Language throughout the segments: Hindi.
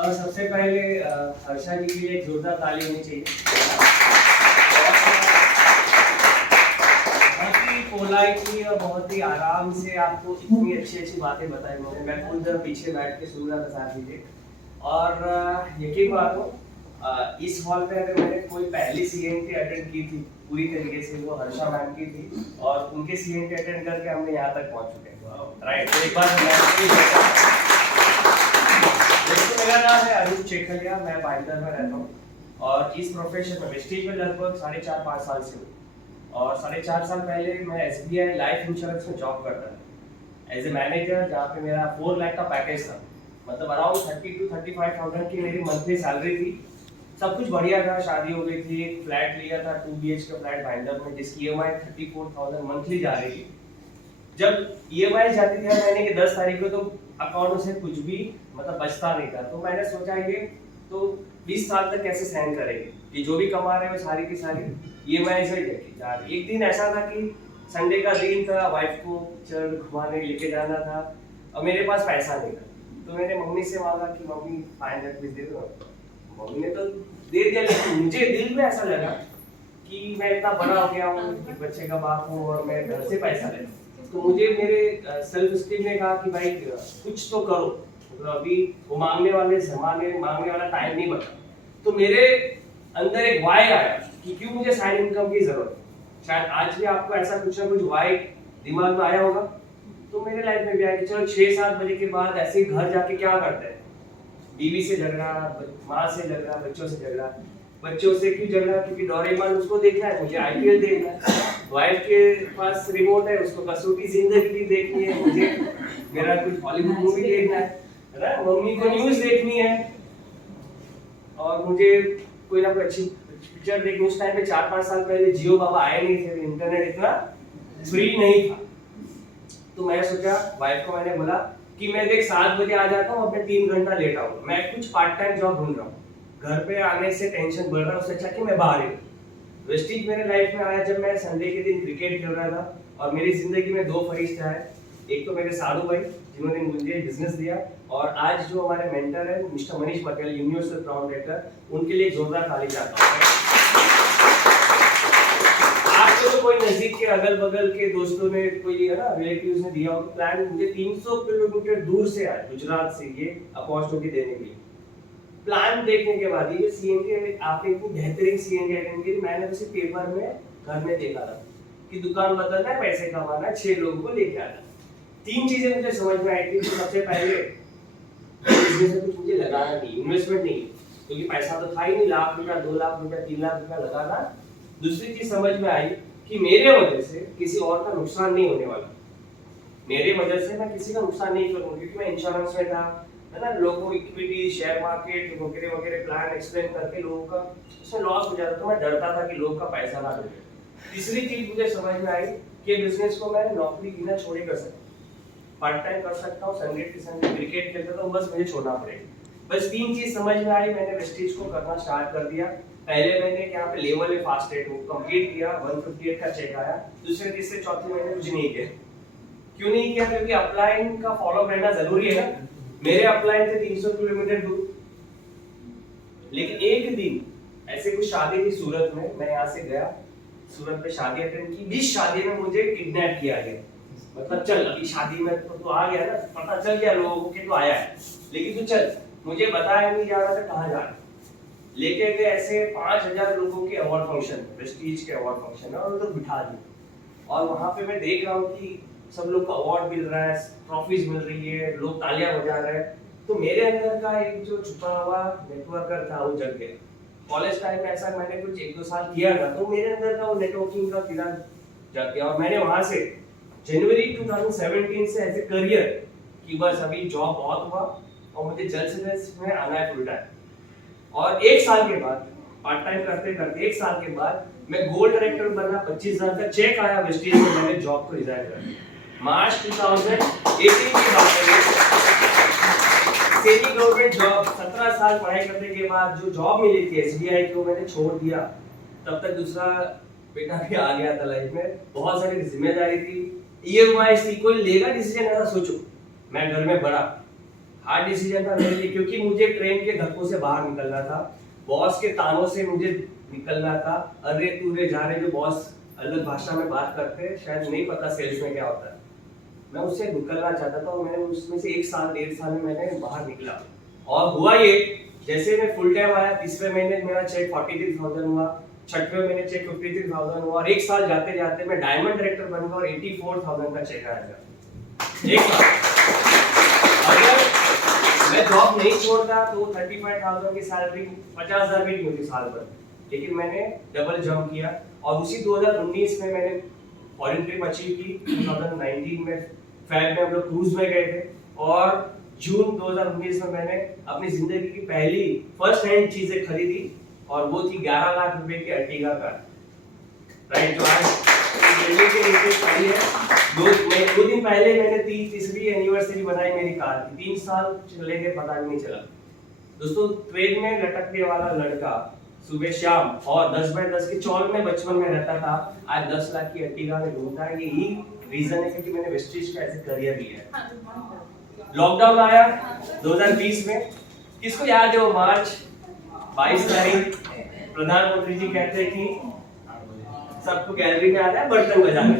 सबसे पहले हर्षा जी के लिए एक जोरदार ताली होनी चाहिए। बहुत ही पोलाइटली और बहुत ही आराम से आपको इतनी अच्छी अच्छी बातें बताई उन्होंने। मैं खुद पीछे बैठ के सुन रहा था साथ दीजिए। और यकीन मानो इस हॉल में अगर मैंने कोई पहली सीएनटी अटेंड की थी पूरी तरीके से, वो हर्षा मैम की थी। और उनके सीएनटी अटेंड करके हमने यहाँ तक पहुँच चुके हैं। राइट, तो एक बार मेरा नाम है अरुण चेखलिया, मैं बाइंदर में रहता हूँ और इस प्रोफेशन में वेस्टेज में लगभग 4.5 साल से हूँ। और 4.5 साल पहले मैं SBI लाइफ इंश्योरेंस में जॉब करता था एज ए मैनेजर, जहाँ पे मेरा 4 लाख का पैकेज था। मतलब अराउंड 30 to 35,000 की मेरी मंथली सैलरी थी। सब कुछ बढ़िया था, शादी हो गई थी, एक फ्लैट लिया था 2 BHK फ्लैट बाइंदर में, जिसकी EMI 34,000 मंथली जा रही थी। जब EMI जाती थी हर महीने की 10 तारीख को, तो अकाउंट से कुछ भी मतलब बचता नहीं था। तो मैंने सोचा ये तो 20 साल तक कैसे सहन करेंगे कि जो भी कमा रहे हैं वो सारी की सारी EMI से जाती जा रही। एक दिन ऐसा था कि संडे का दिन था, वाइफ को चल घुमाने लेके जाना था और मेरे पास पैसा नहीं था। तो मैंने मम्मी से मांगा कि मम्मी 500 रुपीज दे दो। मम्मी ने तो दे दिया, लेकिन मुझे दिल में ऐसा लगा कि मैं इतना बड़ा हो गया हूँ, एक बच्चे का बाप हूँ और मैं घर से पैसा ले। तो मुझे मेरे सेल्फ स्टीम ने कहा कि भाई कुछ तो करो, मतलब अभी वो मांगने वाला टाइम नहीं बचा। तो मेरे अंदर एक वाई आया कि क्यों मुझे साइड इनकम की जरूरत है। शायद आज भी आपको ऐसा कुछ ना कुछ वाई दिमाग में आया होगा। तो मेरे लाइफ में भी आया कि चलो 6-7 बजे के बाद ऐसे घर जाके क्या करते हैं, बीवी से झगड़ा, माँ से झगड़ा, बच्चों से झगड़ा। बच्चों से क्यों झगड़ा? क्योंकि डोरेमोन उसको देखना है, मुझे IPL देखना है। वाइफ के पास रिमोट है, उसको कसौटी जिंदगी देखनी है, मुझे मेरा कुछ हॉलीवुड मूवी देखना है ना। मम्मी को न्यूज़ देखनी है और मुझे कोई ना कोई अच्छी पिक्चर देखनी। उस टाइम पे 4-5 साल पहले जियो बाबा आए नहीं थे, इंटरनेट इतना फ्री नहीं था। तो मैं सोचा, वाइफ को मैंने बोला कि मैं देख 7 बजे आ जाता हूँ और मैं 3 घंटा लेट आऊंगा, मैं कुछ पार्ट टाइम जॉब ढूंढ रहा हूँ, घर पे आने से टेंशन बढ़ रहा है, उससे अच्छा कि मैं बाहर ही। वेस्टेज मेरे लाइफ में आया जब मैं संडे के दिन क्रिकेट खेल रहा था। और मेरी जिंदगी में 2 फरिश्ते आए, एक तो मेरे साधु भाई जिन्होंने मुझे बिजनेस दिया, और आज जो हमारे मेंटर है मिस्टर मनीष पटेल, यूनिवर्सल फाउंडेटर, उनके लिए जोरदार ताली चाहता हूँ। आपको तो कोई नजदीक के अगल बगल के दोस्तों ने, कोई है ना रिलेटिव्स ने दिया हो प्लान, मुझे 300 किलोमीटर दूर से आया गुजरात से ये अपॉर्चुनिटी देने के लिए। प्लान देखने के बाद ये सीएनटी आपने इतनी बेहतरीन सीएनटी अटेंड की, मैंने उसे पेपर में घर में देखा था कि दुकान बदलना है, पैसे कमाना है, 6 लोगों को लेके आना। 3 चीजें मुझे समझ में आई थी। सबसे पहले बिजनेस में कुछ मुझे लगाना नहीं, इन्वेस्टमेंट नहीं, क्योंकि पैसा तो था ही नहीं, लाख रुपया, 2 लाख रुपया, 3 लाख रुपया लगाना। दूसरी चीज समझ में आई कि मेरे वजह से किसी और का नुकसान नहीं होने वाला, मेरे वजह से मैं किसी का नुकसान नहीं करूंगा, क्योंकि मैं इंश्योरेंस में था, है ना। लोगों को इक्विटी, शेयर मार्केट वगैरह वगैरह प्लान एक्सप्लेन करके लोगों का उसमें लॉस हो जाता था। मैं डरता था कि लोग का पैसा ना डूबे। तीसरी चीज मुझे समझ में आई कि बिजनेस को मैं नौकरी बिना छोड़े कर सकता हूँ, पार्ट टाइम कर सकता हूँ, संडे के संडे क्रिकेट खेलता था, बस मुझे छोड़ना पड़ेगा। बस 3 चीज समझ में आई, मैंने वेस्टेज को करना स्टार्ट कर दिया। पहले मैंने यहाँ पे लेवल है फास्ट ट्रैक को कंप्लीट किया, 158 का चेक आया। दूसरे तीसरे चौथे महीने कुछ नहीं किया। क्यों नहीं किया? क्योंकि अपलाइन का फॉलो रहना जरूरी है ना। मेरे अपलाइन थे 300 किलोमीटर दूर, लेकिन एक दिन ऐसे कुछ शादी थी सूरत में, मैं यहाँ से गया, सूरत पे शादी अटेंड की। 20 शादी में मुझे किडनैप किया गया। मतलब चल अभी शादी में तो आ गया ना, पता चल गया लोगों को कि तू आया है, लेकिन तू चल, मुझे बताया नहीं जा रहा था कहाँ जा रहा। लेके गए ऐसे 5000 लोगों के अवार्ड फंक्शन, प्रेस्टीज के अवार्ड फंक्शन, और उधर बिठा दिया। और वहां पे मैं देख रहा हूँ कि सब लोग को अवार्ड मिल रहा है, ट्रॉफीज मिल रही है, लोग तालियां बजा रहे हैं। तो मेरे अंदर का एक जो छुपा हुआ नेटवर्कर था वो जग गया। कॉलेज टाइम में ऐसा मैंने कुछ 1-2 साल किया था, तो मेरे अंदर का वो नेटवर्किंग का कीड़ा जग गया। और मैंने वहां से जनवरी 2017 से ऐसे करियर कि बस अभी जॉब बहुत हुआ और मुझे जल्द से जल्द इसमें आना है फुल टाइम। और 1 साल के बाद पार्ट टाइम करते करते 1 साल के बाद मैं गोल्ड डायरेक्टर बना, 25,000 का चेक आया वेस्टेज में, मैंने जॉब को रिजाइन कर दिया। मार्च 2018 की बात है, सेमी गवर्नमेंट जॉब, 17 साल पढ़ाई करने के बाद जो जॉब मिली थी SBI को मैंने छोड़ दिया। तब तक दूसरा बेटा भी आ गया था लाइफ में, बहुत सारी जिम्मेदारी थी, EMI थी, कोई लेगा डिसीजन ऐसा सोचो। मैं घर में बड़ा, हार्ड डिसीजन था मेरे लिए, क्योंकि मुझे ट्रेन के धक्कों से बाहर निकलना था, बॉस के तानों से मुझे निकलना था। अरे तू रे जा रे, जो बॉस अलग भाषा में बात करते हैं, शायद नहीं पता सेल्स में क्या होता है, मैं उससे निकलना चाहता था। और मैंने उसमें से 1 साल 1.5 साल में मैंने बाहर निकला। और हुआ ये, जैसे मैं फुल टाइम आया, 30वें महीने मेरा चेक 43,000 हुआ, 6वें महीने चेक 53,000 हुआ, और 1 साल जाते जाते मैं डायमंड डायरेक्टर बन गया और 84,000 का चेक आया था 1 साल। अगर मैं जॉब नहीं छोड़ता तो 35,000 की सैलरी 50,000 भी नहीं होती साल भर, लेकिन मैंने डबल जंप किया। और उसी 2019 में मैंने फॉरेन ट्रिप अचीव की। 2019 में फेब में हम लोग क्रूज में गए थे, और जून 2019 में मैंने अपनी जिंदगी की पहली फर्स्ट हैंड चीजें खरीदी, और वो थी 11 लाख रुपए की अर्टिगा कार, राइट, जो आज बिल्डिंग के नीचे खड़ी है। 2 दिन पहले मैंने तीसरी एनिवर्सरी बनाई मेरी कार की। 3 साल चले गए, पता भी नहीं चला। दोस्तों, ट्रेन में लटकने वाला लड़का सुबह शाम और 10 बाय 10 के चौल में बचपन में रहता था, आज 10 लाख की अर्टिगा में घूमता है। यही रीजन है कि मैंने वेस्टिज का एज ए करियर लिया है। लॉकडाउन आया 2020 में, किसको याद है वो मार्च 22 तारीख, प्रधानमंत्री जी कहते हैं कि सबको गैलरी में आता है बर्तन बजाने।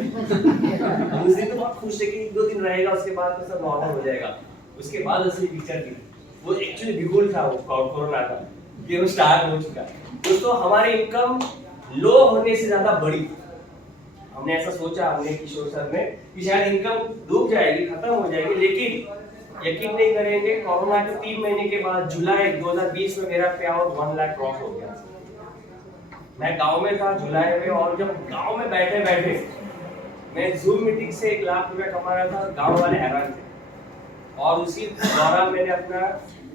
उस दिन तो बहुत खुश थे कि 1-2 दिन रहेगा, उसके बाद तो सब नॉर्मल हो जाएगा। उसके बाद असली पिक्चर थी वो, एक्चुअली बिगुल था वो, कोरोना का, ये वो स्टार्ट हो चुका है। दोस्तों, हमारी इनकम लो होने से ज्यादा बड़ी, हमने ऐसा सोचा, हमने किशोर सर ने, कि शायद इनकम डूब जाएगी, खत्म हो जाएगी, लेकिन यकीन नहीं करेंगे, कोरोना के 3 महीने के बाद जुलाई 2020 में मेरा पे आउट 1 लाख क्रॉस हो गया। मैं गांव में था जुलाई में, और जब गांव में बैठे बैठे मैं जूम मीटिंग से 1 लाख रुपया कमा रहा था, गांव वाले हैरान थे। और उसी दौरान मैंने अपना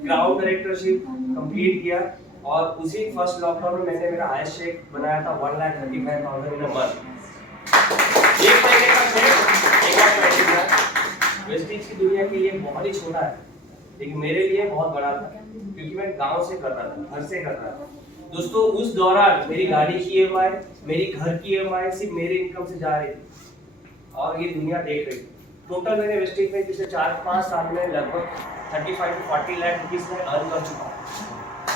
ग्राउंड डायरेक्टरशिप कंप्लीट किया, और उसी फर्स्ट लॉकडाउन में मैंने मेरा हाईएस्ट चेक बनाया था 1,35,000 इन अ मंथ। 1 महीने का चेक 1 लाख 35,000 वेस्टिज की दुनिया के लिए बहुत ही छोटा है, लेकिन मेरे लिए बहुत बड़ा था, क्योंकि मैं गांव से कर रहा था, घर से कर रहा था। दोस्तों, उस दौरान मेरी गाड़ी की ईएमआई, मेरी घर की ईएमआई सिर्फ मेरे इनकम से जा रही थी, और ये दुनिया देख रही थी। टोटल मैंने वेस्टिज में पिछले 4-5 साल में लगभग 35 से 40 लाख रुपीस में अर्न कर चुका हूं,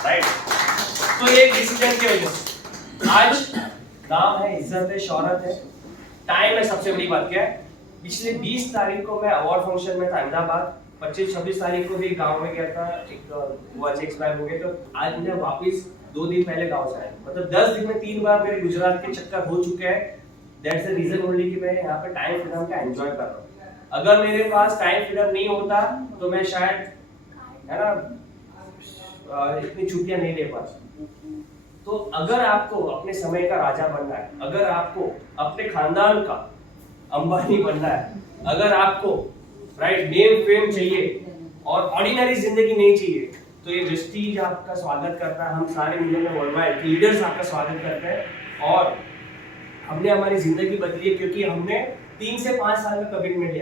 राइट। तो ये डिसीजन की वजह से आज नाम है, इज्जत है, शौहरत है, टाइम है। सबसे बड़ी बात क्या है, पिछले 20 तारीख को मैं अवार्ड फंक्शन में था अहमदाबाद, 25-26 तारीख को भी गांव में गया था, एक वो आज एक्सपायर हो गए, तो आज मैं वापस 2 दिन पहले गांव से आया। मतलब 10 दिन में 3 बार मेरे गुजरात के चक्कर हो चुके हैं। दैट्स द रीजन ओनली कि मैं यहाँ पे टाइम फ्रीडम का एंजॉय कर रहा हूँ। अगर मेरे पास टाइम फ्रीडम नहीं होता तो मैं शायद, है ना, इतनी छुट्टियां नहीं ले पाता। तो अगर आपको अपने समय का राजा बनना है, अगर आपको अपने खानदान का अंबानी बनना है, अगर आपको राइट नेम फेम चाहिए और ऑर्डिनरी जिंदगी नहीं चाहिए, तो ये वेस्टीज आपका स्वागत करता है। हम सारे मिलियन वर्ल्ड वाइड लीडर्स आपका स्वागत करते हैं, और हमने हमारी जिंदगी बदली है, क्योंकि हमने 3 से 5 साल में कमिटमेंट लिया।